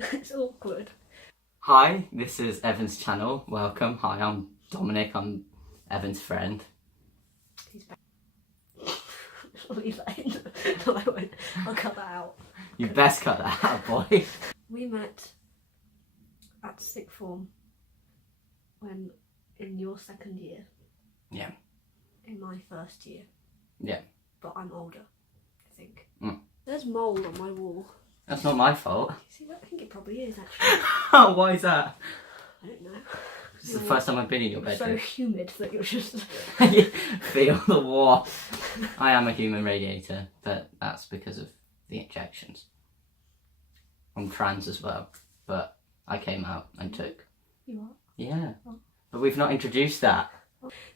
It's awkward. Hi, this is Evan's channel. Welcome. Hi, I'm Dominic. I'm Evan's friend. He's back. I'll leave that in. No, I won't. I'll cut that out. You best cut that out, boy. We met at sixth form when in your second year. Yeah. In my first year. Yeah. But I'm older, I think. Mm. There's mould on my wall. That's not my fault. See, I think it probably is actually. Oh, why is that? I don't know. This is the first time I've been in your It's so bedroom. humid that you're just... Feel the warmth. I am a human radiator, but that's because of the injections. I'm trans as well, but I came out and took. You are? Yeah. Oh. But we've not introduced that.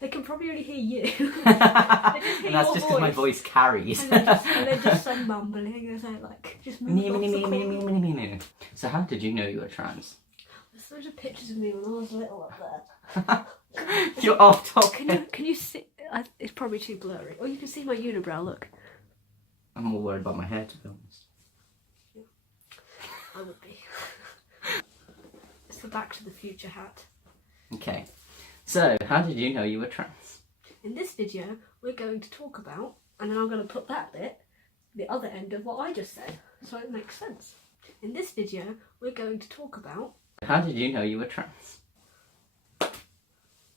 They can probably only hear you. They just hear And that's your just because my voice carries. And they're just some mumbling. They're like, just move off the corner. So how did you know you were trans? There's loads of pictures of me when I was little up there. You're off topic. Can you see? It's probably too blurry. Or you can see my unibrow. Look. I'm more worried about my hair, to be honest. I would be. It's the Back to the Future hat. Okay. So, how did you know you were trans? In this video, we're going to talk about, and then I'm going to put that bit, the other end of what I just said, so it makes sense. In this video, we're going to talk about... How did you know you were trans?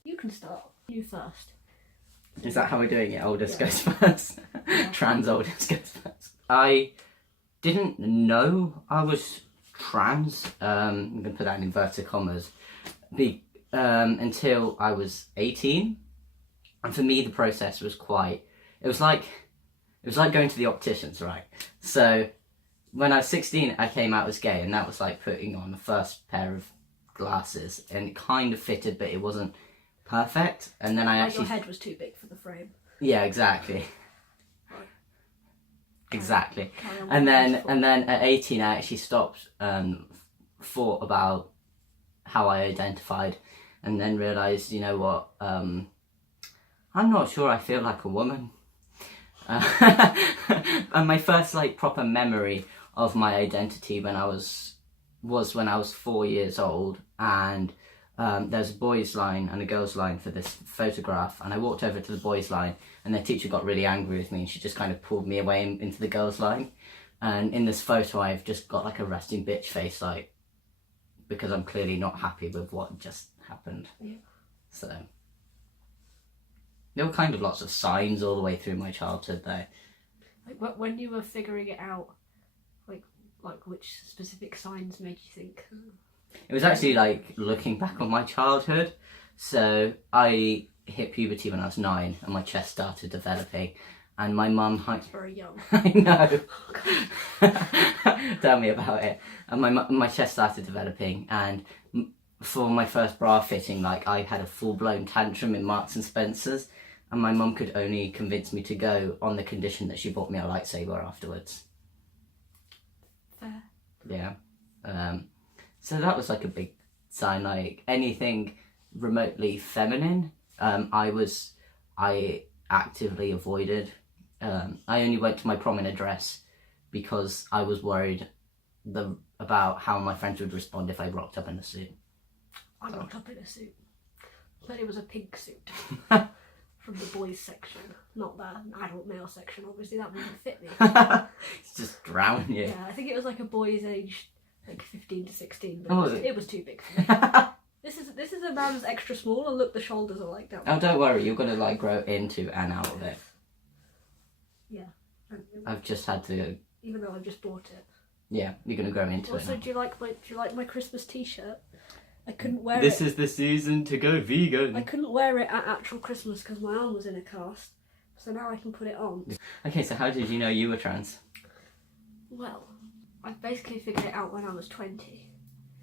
You can start. You first. Is that how we're doing it? Oldest Yeah. goes first. Yeah. Trans oldest goes first. I didn't know I was trans. I'm going to put that in inverted commas. Until I was 18. And for me, the process was it was like going to the opticians, right? So when I was 16, I came out as gay, and that was like putting on the first pair of glasses, and it kind of fitted, but it wasn't perfect. And then I actually... Your head was too big for the frame. Yeah, exactly. Right. Exactly. Carry on And with then at 18, I actually stopped, thought about how I identified, and then realised, you know what, I'm not sure I feel like a woman. And my first proper memory of my identity was when I was 4 years old, and there's a boys line and a girls line for this photograph, and I walked over to the boys line, and their teacher got really angry with me, and she just kind of pulled me away into the girls line. And in this photo, I've just got a resting bitch face, because I'm clearly not happy with what just happened. Yeah. So there were kind of lots of signs all the way through my childhood though. Like when you were figuring it out, like which specific signs made you think? It was actually looking back on my childhood. So I hit puberty when I was 9, and my chest started developing, and my mum... That's very young. I know. Tell me about it. And my chest started developing, and for my first bra fitting, I had a full-blown tantrum in Marks and Spencer's, and my mum could only convince me to go on the condition that she bought me a lightsaber afterwards. Fair. Yeah. So that was a big sign. Anything remotely feminine, I actively avoided. I only went to my prom in a dress because I was worried about how my friends would respond if I rocked up in a suit. I rocked up in a suit, but it was a pink suit from the boys section, not the adult male section. Obviously, that wouldn't fit me. It's just drown you. Yeah, I think it was a boys aged 15 to 16, but Oh, it was too big for me. This is a man's extra small, and look, the shoulders are like that. Oh, don't worry, you're gonna grow into and out of it. Yeah. I've just had to. Even though I've just bought it. Yeah, you're gonna grow into it. Also, now. do you like my Christmas T-shirt? I couldn't wear This it. is the season to go vegan. I couldn't wear it at actual Christmas because my arm was in a cast. So now I can put it on. Okay, so how did you know you were trans? Well, I basically figured it out when I was 20.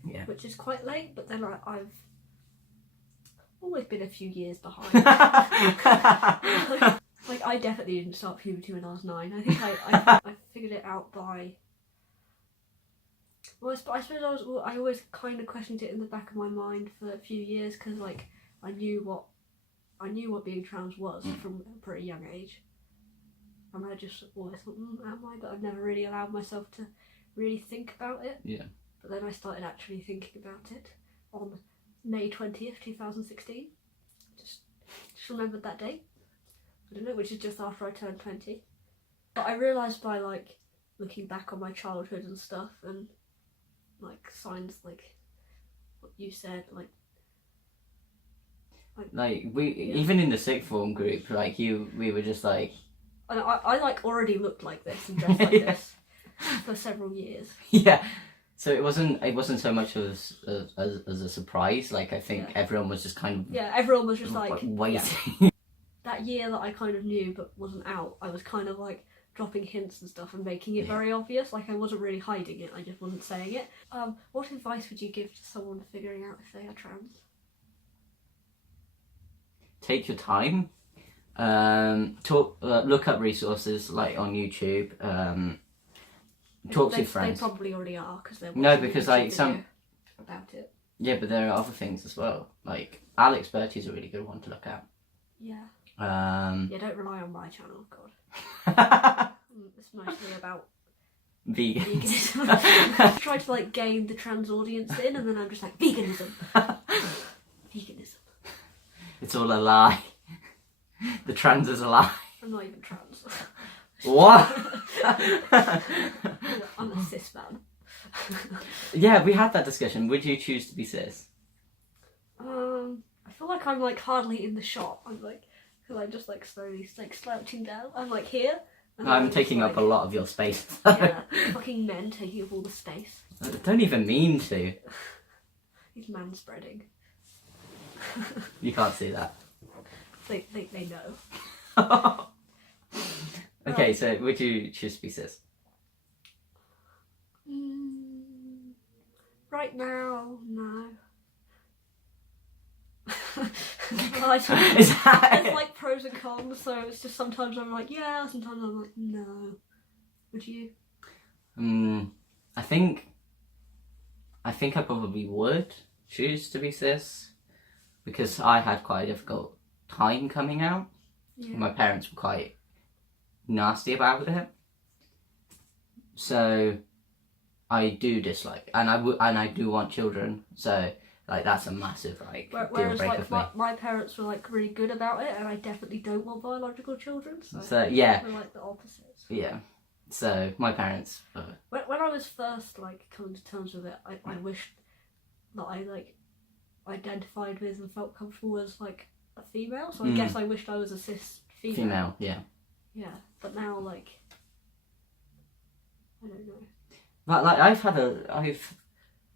Yeah. Which is quite late, but then I've always been a few years behind. I definitely didn't start puberty when I was 9. I think I figured it out by... Well, I suppose I always kind of questioned it in the back of my mind for a few years because I knew what being trans was from a pretty young age, and I just always thought, am I? But I've never really allowed myself to really think about it. Yeah. but then I started actually thinking about it on May 20th, 2016. Just remembered that date. I don't know, which is just after I turned 20. But I realised by like looking back on my childhood and stuff, and like signs like what you said, like we even in the sixth form group, like we were just like, and I like already looked like this and dressed like this for several years. Yeah. So it wasn't so much as a surprise. Like I think everyone was just kind of everyone was just like waiting. Yeah. That year that I kind of knew but wasn't out, I was kind of like dropping hints and stuff and making it very obvious. Like I wasn't really hiding it, I just wasn't saying it. What advice would you give to someone figuring out if they are trans? Take your time. Look up resources like on YouTube. Talk to your friends. They probably already are because they're no, because like some about it. Yeah, but there are other things as well. Like Alex Bertie's a really good one to look at. Yeah. Yeah, don't rely on my channel, God. It's mostly about veganism. I try to like gain the trans audience in, and then I'm just like veganism. Veganism. It's all a lie. The trans is a lie. I'm not even trans. What? I'm a cis man. Yeah, we had that discussion. Would you choose to be cis? I feel like I'm like hardly in the shot. I'm like, because I'm just like slowly like slouching down. I'm like here. I'm taking up a lot of your space. Yeah, fucking men taking up all the space. I don't even mean to. He's manspreading. You can't see that. They know. Okay, so would you choose to be cis? Right now, no. Is that it's like pros and cons, so it's just sometimes I'm like, yeah, sometimes I'm like, no. Would you? I think I probably would choose to be cis because I had quite a difficult time coming out. Yeah. My parents were quite nasty about it, so I do dislike, and I do want children, so like that's a massive like deal breaker like for me. My parents were like really good about it, and I definitely don't want biological children. So yeah, we're like the opposites. Yeah. So my parents. When I was first like coming to terms with it, I wished that I like identified with and felt comfortable as like a female. So I guess I wished I was a cis female. Female, yeah. Yeah, but now like I don't know. But like I've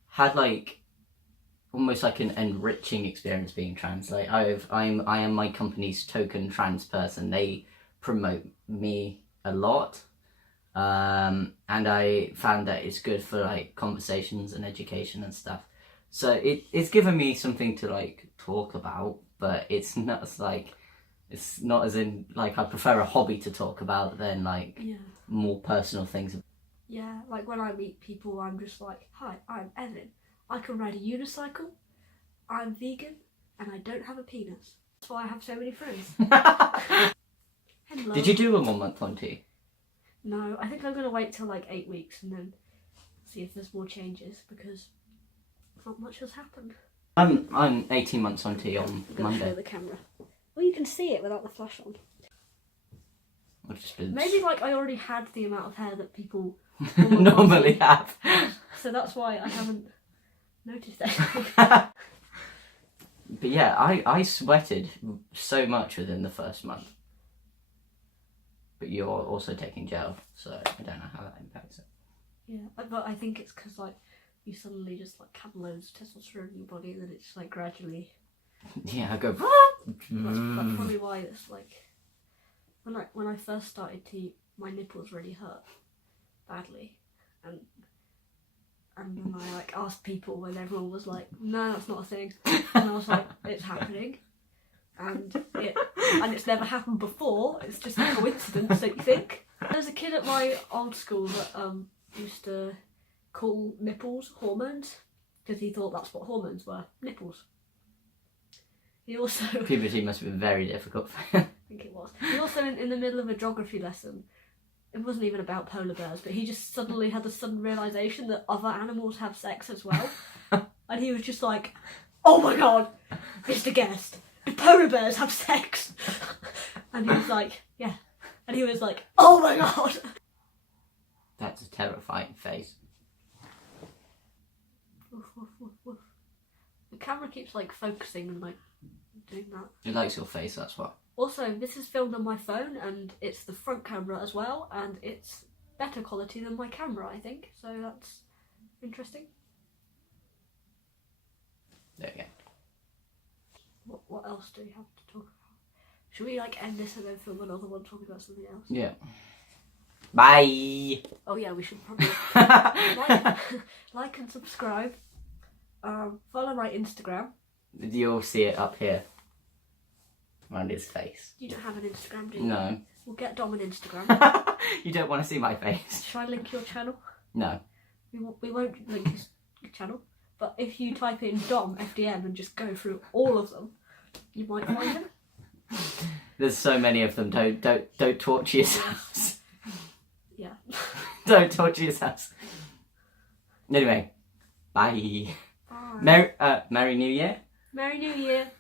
had like almost like an enriching experience being trans. Like I am my company's token trans person. They promote me a lot. And I found that it's good for like conversations and education and stuff. So it's given me something to like talk about, but it's not as in like I prefer a hobby to talk about than like more personal things. Yeah, like when I meet people, I'm just like, hi, I'm Evan. I can ride a unicycle. I'm vegan, and I don't have a penis. That's why I have so many friends. Hello. Did you do a 1 month on T? No, I think I'm going to wait till like 8 weeks and then see if there's more changes because not much has happened. I'm 18 months on T on Monday. Show the camera. Well, you can see it without the flash on. I've just been... Maybe like I already had the amount of hair that people normally have. So that's why I haven't noticed anything. But yeah, I sweated so much within the first month. But you're also taking gel, so I don't know how that impacts it. Yeah, but I think it's because like you suddenly just like have loads of testosterone in your body, and then it's like gradually. Yeah, I go. That's probably why it's like when I first started to, my nipples really hurt badly, and then I like asked people, and everyone was like, "No, that's not a thing," and I was like, "It's happening." And it's never happened before. It's just a coincidence, don't you think? There was a kid at my old school that used to call nipples hormones because he thought that's what hormones were, nipples. He also puberty must have been very difficult for him. I think it was. He also in the middle of a geography lesson it wasn't even about polar bears, but he just suddenly had the sudden realisation that other animals have sex as well. And he was just like, oh my god, Mr. Guest, do polar bears have sex? And he was like, yeah. And he was like, oh my god. That's a terrifying face. Woof, woof, woof, woof. The camera keeps like focusing and like doing that. It likes your face, that's what. Also, this is filmed on my phone and it's the front camera as well, and it's better quality than my camera, I think. So that's interesting. There we go. What else do we have to talk about? Should we like end this and then film another one talking about something else? Yeah. Bye! Oh yeah, we should probably like and subscribe. Follow my Instagram. You'll see it up here. Around his face. You don't have an Instagram, do you? No. We'll get Dom an Instagram. You don't want to see my face. Shall I link your channel? No. We won't link his channel. But if you type in Dom FDM and just go through all of them, you might find him. There's so many of them. Don't torture yourselves. Yeah. Don't torture yourselves. Anyway, bye. Bye. Merry New Year. Merry New Year.